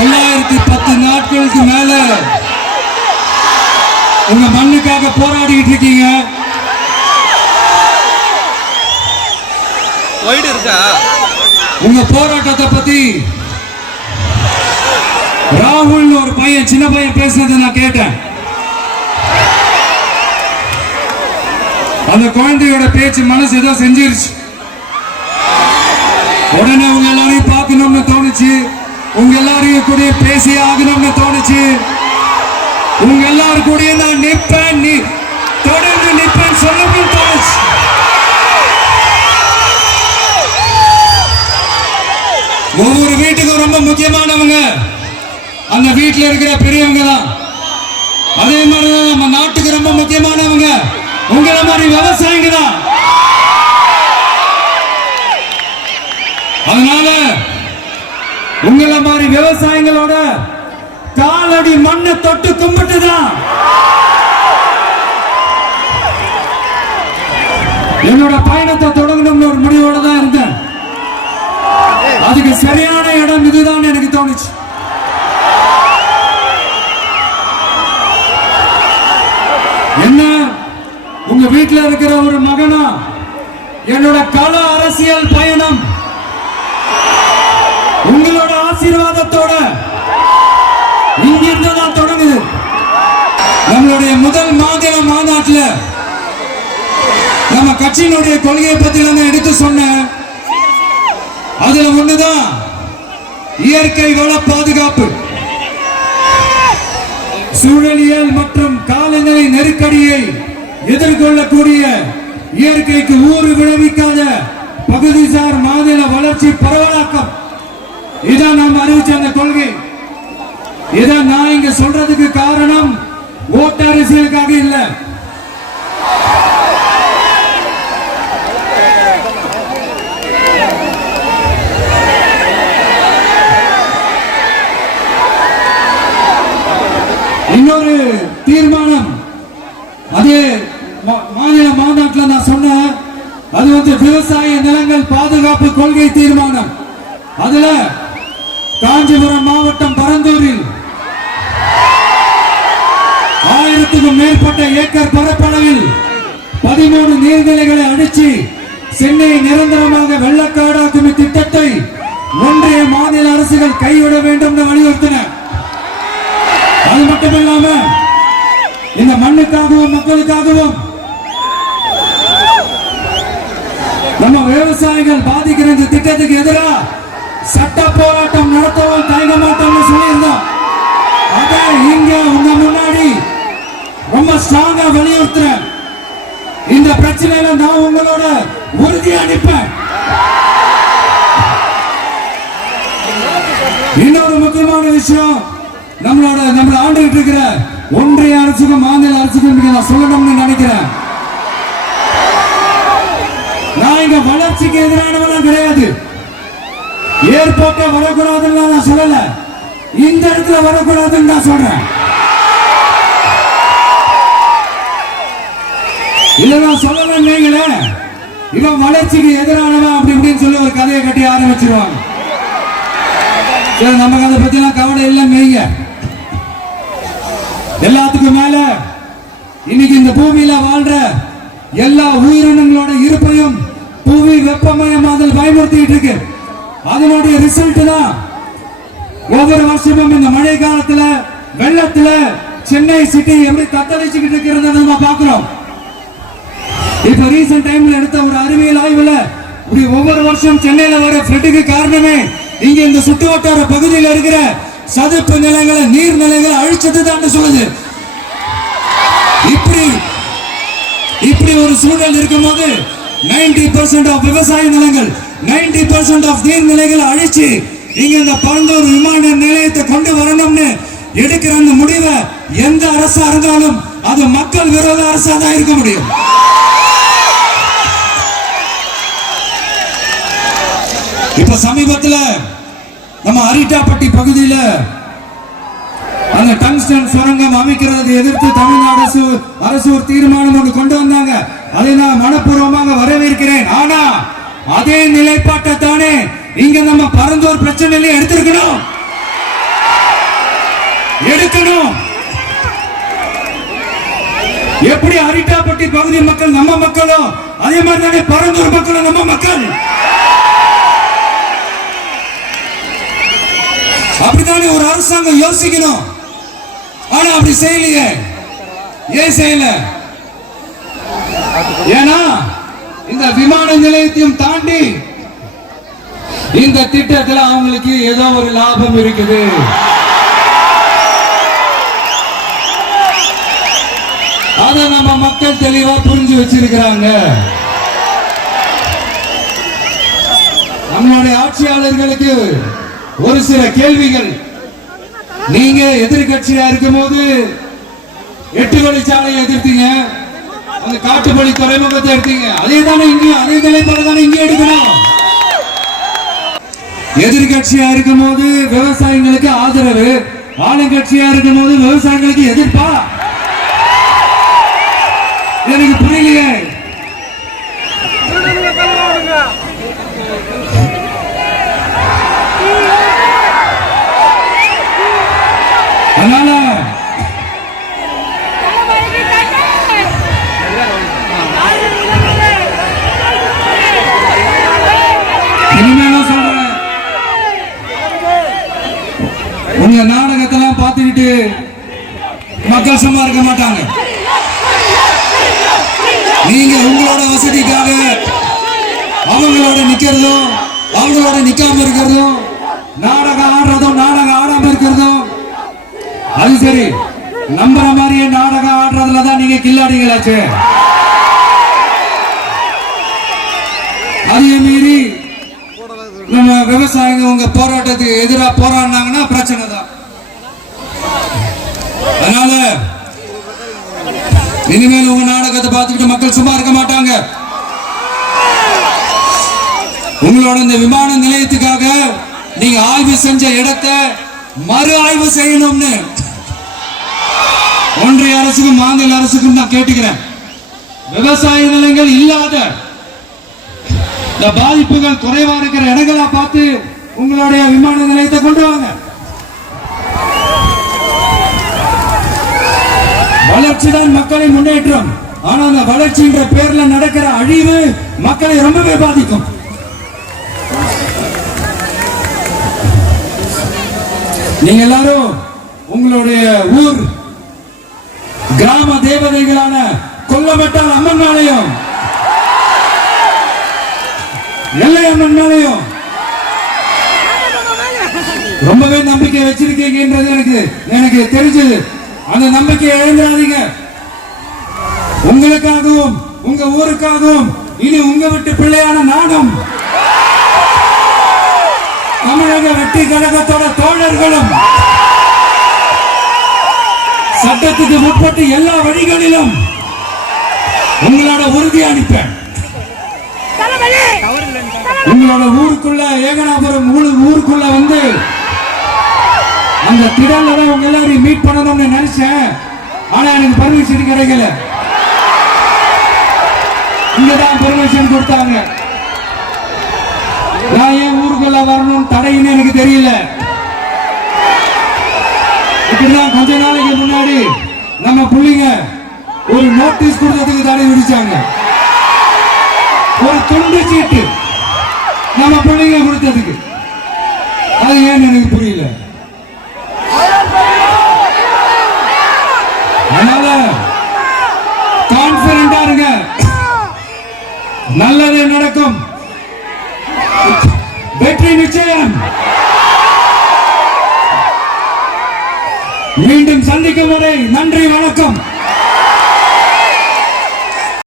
910 நாட்களுக்கு மேல உங்க மண்ணுக்காக போராடிட்டு இருக்கீங்க. உங்க போராட்டத்தை பத்தி ராகுல் ஒரு பையன், சின்ன பையன் பேசுனதை நான் கேட்டேன். அந்த குழந்தையோட பேச்சு மனசு ஏதோ செஞ்சிருச்சு. உடனே உங்க எல்லாரையும் பார்க்கணும்னு தோணுச்சு, உங்க எல்லாரையும் கூட பேசி ஆகணும்னு தோணுச்சு. உங்க எல்லாரும் கூட நான் நிற்பேன், நீ தொடர்ந்து நிற்பேன் சொல்லணும்னு தோணுச்சு. ஒவ்வொரு வீட்டுக்கும் ரொம்ப முக்கியமானவங்க அந்த வீட்டில் இருக்கிற பெரியவங்க தான். அதே மாதிரிதான் நம்ம நாட்டுக்கு ரொம்ப முக்கியமானவங்க உங்களை மாதிரி விவசாயிங்க தான். அதனால உங்களை மாதிரி விவசாயிகளோட காலடி மண்ணை தொட்டு கும்பிட்டுதான் என்னோட பயணத்தை தொடங்கணும்னு ஒரு முடிவோட தான் இருந்தேன். அதுக்கு சரியான இடம் இதுதான் எனக்கு தோணுச்சு. என்ன, உங்க வீட்டில் இருக்கிற ஒரு மகனா என்னோட கள அரசியல் பயணம் உங்களோட ஆசீர்வாதத்தோட இங்கிருந்து தான் தொடங்குது. நம்மளுடைய முதல் மாநில மாநாட்டில் நம்ம கட்சியினுடைய கொள்கையை பத்தி நான் எடுத்து சொன்னேன். அதுல ஒண்ணுதான் இயற்கை வள பாதுகாப்பு. சூழலியல் மற்றும் காலநிலை நெருக்கடியை எதிர்கொள்ளக்கூடிய இயற்கைக்கு ஊறு விளைவிக்காத பகுதிசார் மாநில வளர்ச்சி பரவலாக்கம். இதான் நாம் அறிவிச்ச அந்த கொள்கை. இதான் நான் இங்க சொல்றதுக்கு காரணம் ஓட்டு அரசியலுக்காக இல்ல. இன்னொரு தீர்மானம் அதே மாநில மாநாட்டில் நான் சொன்னேன். அது விவசாய நிலங்கள் பாதுகாப்பு கொள்கை தீர்மானம். அதுல காஞ்சிபுரம் மாவட்டம் பரந்தூரில் 1000க்கும் மேற்பட்ட ஏக்கர் பரப்பளவில் 13 நீர்நிலைகளை அடிச்சு சென்னையை நிரந்தரமாக வெள்ளக்காடாக்கும் திட்டத்தை ஒன்றிய மாநில அரசுகள் கைவிட வேண்டும் என்று வலியுறுத்தின. அது மட்டுமில்லாம இந்த மண்ணுக்காகவும் மக்களுக்காகவும் நம்ம விவசாயிகள் பாதிக்கிற இந்த திட்டத்துக்கு எதிராக சட்ட போராட்டம் நடத்தவும் தயங்க மாட்டோம்னு சொல்லியிருந்தோம். அதை இங்க உங்க முன்னாடி ரொம்ப ஸ்ட்ராங்கா வலியுறுத்துறேன். இந்த பிரச்சனையில நான் உங்களோட உறுதியா நிற்பேன். இன்னொரு முக்கியமான விஷயம், நம்மள ஆண்டுகிட்டு இருக்கிற ஒன்றிய அரசுக்கும் மாநில அரசுக்கும் நான் சொல்லணும்னு நினைக்கிறேன். நான் இங்க வளர்ச்சிக்கு எதிரானவெல்லாம் கிடையாது. ஏர்போர்ட்டை வரக்கூடாதுன்னு நான் சொல்லல, இந்த இடத்துல வரக்கூடாதுன்னு நான் சொல்றேன். இல்ல நான் சொல்லலன்னு இவன் வளர்ச்சிக்கு எதிரானவன் அப்படி இப்படின்னு சொல்லி ஒரு கதையை கட்டி ஆரம்பிச்சிருவாங்க. நமக்கு அதை பத்தி எல்லாம் கவலை இல்லை. மெய்ய எல்லாத்துக்கும் மேல இன்னைக்கு இந்த பூமியில வாழ்ற எல்லா உயிரினங்களோட இருப்பையும் புவி வெப்பமயமாதல் பயமுறுத்திட்டு இருக்கு. அதனுடைய ரிசல்ட் தான் ஒவ்வொரு வருஷமும் இந்த மழை காலத்துல வெள்ளத்துல சென்னை சிட்டி எப்படி தத்தளிச்சுக்கிட்டு இருக்கிறத நம்ம பாக்குறோம். இப்ப ரீசன்ட் டைம்ல எடுத்த ஒரு அறிவியல் ஆய்வுல ஒவ்வொரு வருஷம் சென்னையில வர ஃப்ளட்டுக்கு காரணமே இங்க இந்த சுற்று வட்டார பகுதியில் இருக்கிற சதுப்பு நிலங்களை நீர்நிலைகளை அழிச்சது தான் சொல்லுது. இப்படி ஒரு சூழல் இருக்கும் போது 90% ஆஃப் விவசாய நிலங்கள் 90% ஆஃப் நீர்நிலைகளை அழிச்சு இங்க இந்த பரந்தூர் விமான நிலையத்தை கொண்டு வரணும்னு எடுக்கிற அந்த முடிவை எந்த அரசா இருந்தாலும் அது மக்கள் விரோத அரசா தான் இருக்க முடியும். இப்ப சமீபத்துல நம்ம அரிட்டாப்பட்டி பகுதியில அந்த டங்ஸ்டன் சுரங்கம் அமைக்கிறதை எதிர்த்து தமிழ்நாடு அரசு ஒரு தீர்மானம் ஒன்று கொண்டு வந்தாங்க. அதை நான் மனப்பூர்வமாக வரவேற்கிறேன். ஆனா அதே நிலைப்பாட்டை தானே இங்க நம்ம பரந்தூர் பிரச்சனையில எடுத்திருக்கணும். எடுக்கணும். எப்படி அரிட்டாப்பட்டி பகுதி மக்கள் நம்ம மக்களும், அதே மாதிரி தானே பரந்தூர் மக்களும் நம்ம மக்கள். அப்படித்தானே ஒரு அரசாங்கம் யோசிக்கணும். ஆனா அப்படி செய்யலையே. ஏன் செய்யல? ஏன்னா இந்த விமான நிலையத்தையும் தாண்டி இந்த திட்டத்தில் அவங்களுக்கு ஏதோ ஒரு லாபம் இருக்குது. அதை நம்ம மக்கள் தெளிவா புரிஞ்சு வச்சிருக்கிறாங்க. நம்மளுடைய ஆட்சியாளர்களுக்கு ஒரு சில கேள்விகள். நீங்க எதிர்கட்சியா இருக்கும் போது 8 வழிச்சாலையை எதிர்த்தீங்க, அந்த காட்டுப்பள்ளி துறைமுகத்தை எடுத்தீங்க. அதே தானே இங்கேயும், அதே நிலைப்பாடு தானே இங்கே எடுக்கணும். எதிர்கட்சியா இருக்கும் போது விவசாயிகளுக்கு ஆதரவு, ஆளுங்கட்சியா இருக்கும் போது விவசாயிகளுக்கு எதிர்ப்பா? எனக்கு புரியலையே. அதனால இனிமேலும் சொல்றேன், உங்க நாடகத்தெல்லாம் பார்த்துக்கிட்டு மக்கள் சும்மா இருக்க மாட்டாங்க. நீங்க உங்களோட வசதிக்காக அவங்களோட நிக்கிறதும், அவங்களோட நிக்காம இருக்கிறதும், நாடகம் ஆடுறதும், நாடகம் ஆடாம இருக்கிறதும், அது சரி. நம்புற மாதிரியே நாடகம் ஆடுறதுலதான் நீங்க கில்லாடிகளாச்சு. அதையும் மீறி நம்ம விவசாயிங்க உங்க போராட்டத்துக்கு எதிராக போராடினாங்கன்னா பிரச்சனை தான். அதனால இனிமேல் உங்க நாடகத்தை பார்த்துக்கிட்டு மக்கள் சும்மா இருக்க மாட்டாங்க. உங்களோட இந்த விமான நிலையத்துக்காக நீங்க ஆய்வு செஞ்ச இடத்தை மறு ஆய்வு செய்யணும்னு ஒன்றிய அரசுக்கும் மாநில அரசுக்கும் நான் கேட்டுக்கிறேன். விவசாய நிலங்கள் இல்லாத இந்த பாதிப்புகள் குறைவா இருக்கிற இடங்களா பார்த்து உங்களுடைய விமான நிலையத்தை கொண்டு வாங்க. வளர்ச்சி தான் மக்களின் முன்னேற்றம். ஆனா அந்த வளர்ச்சின்ற பேர்ல நடக்கிற அழிவு மக்களை ரொம்பவே பாதிக்கும். நீங்க எல்லாரும் உங்களுடைய ஊர் கிராம தேவதைகளான கொல்லமட்டால் அம்மன் மேலையும் எல்லை அம்மன் மேலையும் ரொம்பவே நம்பிக்கை வச்சிருக்கீங்கன்றது எனக்கு தெரிஞ்சது. அந்த நம்பிக்கையை இழந்துடாதீங்க. உங்களுக்காகவும் உங்க ஊருக்காகவும் இனி உங்க வீட்டு பிள்ளையான நாடும் தமிழக வெற்றி கழகத்தோட தோழர்களும் சட்டத்துக்கு முற்பட்டு எல்லா வழிகளிலும் உங்களோட உறுதி அளிப்பேன். உங்களோட ஊருக்குள்ள ஏகனாபுரம் ஊருக்குள்ள வந்து அந்த திடல்ல தான் உங்க எல்லாரையும் மீட் பண்ணணும்னு நினைச்சேன். ஆனா எனக்கு பர்மிஷன் கிடைக்கல. இங்கதான் பர்மிஷன் கொடுத்தாங்க. நான் ஏன் ஊருக்குள்ள வரணும் தடைன்னு எனக்கு தெரியல. இப்படிதான் கொஞ்ச நாளைக்கு முன்னாடி நம்ம புள்ளிங்க ஒரு நோட்டீஸ் கொடுத்ததுக்கு தடை விதிச்சாங்க. ஒரு துண்டு சீட்டு நம்ம பிள்ளைங்க கொடுத்ததுக்கு. அது ஏன்னு எனக்கு புரியல. அதனால கான்பிடண்டா இருங்க, நல்லது நடக்கும், வெற்றி நிச்சயம். மீண்டும் சந்திக்கும் வரை நன்றி, வணக்கம்.